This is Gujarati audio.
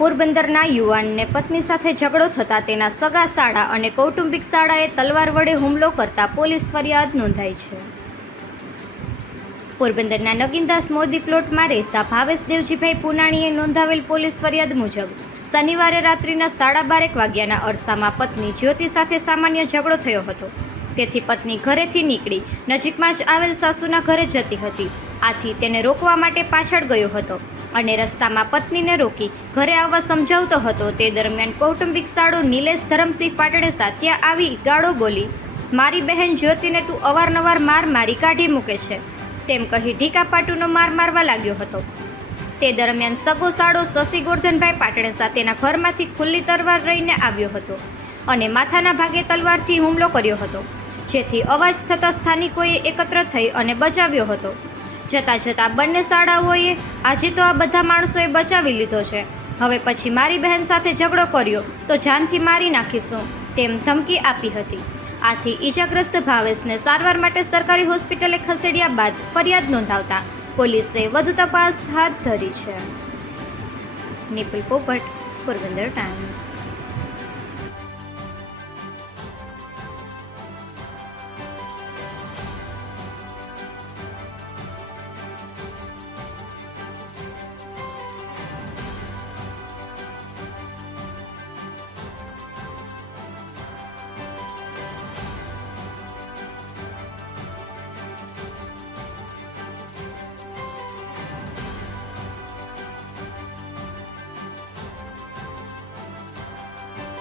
પોરબંદરના યુવાનને પત્ની સાથે ઝઘડો થતાં તેના સગા સાળા અને કૌટુંબિક સાળાએ તલવાર વડે હુમલો કરતા પોલીસ ફરિયાદ નોંધાઈ છે. પોરબંદરના નગીનદાસ મોદી પ્લોટમાં રહેતા ભાવેશ દેવજીભાઈ પુનાણીએ નોંધાવેલ પોલીસ ફરિયાદ મુજબ શનિવારે રાત્રિના 12:30 વાગ્યાના અરસામાં પત્ની જ્યોતિ સાથે સામાન્ય ઝઘડો થયો હતો. તેથી પત્ની ઘરેથી નીકળી નજીકમાં જ આવેલ સાસુના ઘરે જતી હતી. આથી તેને રોકવા માટે પાછળ ગયો હતો અને રસ્તામાં પત્નીને રોકી ઘરે આવવા સમજાવતો હતો. તે દરમિયાન કૌટુંબિક સાળો નિલેશ ધરમસિંહ પાટણેસા ત્યાં આવી ગાળો બોલી, મારી બહેન જ્યોતિને તું અવારનવાર મારી કાઢી મૂકે છે તેમ કહી ઢીકાપાટુનો માર મારવા લાગ્યો હતો. તે દરમિયાન સગો સાળો શશી ગોરધનભાઈ પાટણેસા તેના ઘરમાંથી ખુલ્લી તલવાર લઈને આવ્યો હતો અને માથાના ભાગે તલવારથી હુમલો કર્યો હતો, જેથી અવાજ થતાં સ્થાનિકોએ એકત્ર થઈ અને બચાવ્યો હતો. જતાં જતાં બંને શાળાઓએ આજે તો આ બધા માણસોએ બચાવી લીધો છે, હવે પછી મારી બહેન સાથે ઝઘડો કર્યો તો જાનથી મારી નાખીશું તેમ ધમકી આપી હતી. આથી ઈજાગ્રસ્ત ભાવેશને સારવાર માટે સરકારી હોસ્પિટલે ખસેડ્યા બાદ ફરિયાદ નોંધાવતા પોલીસે વધુ તપાસ હાથ ધરી છે. નિપુલ પોપટ, પોરબંદર ટાઈમ્સ.